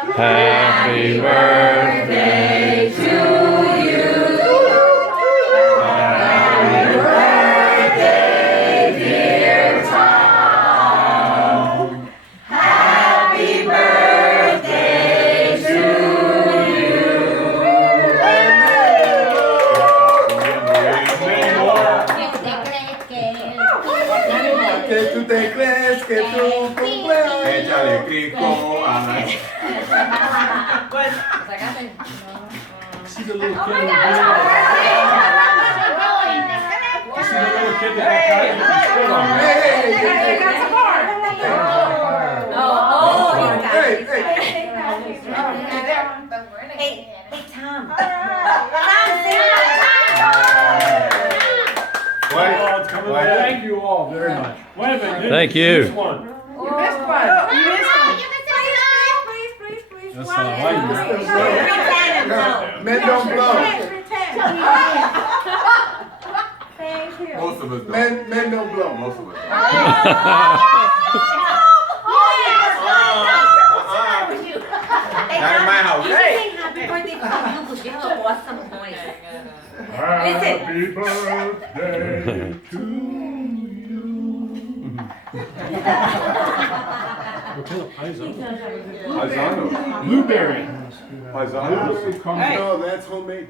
Happy birthday to you. Happy birthday, dear Tom. Happy birthday to you. Que tú te crees que tu cumpleaños. Échale crico a la... See the little kid in the blue. You see the little kid that got it with his foot on it. Hey, That's a bar. Hey, Tom. Oh, it's coming back. Thank you all very much. Wait a minute. Thank you. This one. You missed one. You missed one. Please. That's all right. Men don't blow. Thank you. Most of us don't. Men don't blow. Most of us don't. Not in my house. Happy birthday to you because you have an awesome voice. Happy birthday to you. What kind of paisano? Paisano. Blueberry. Paisano. No, that's homemade.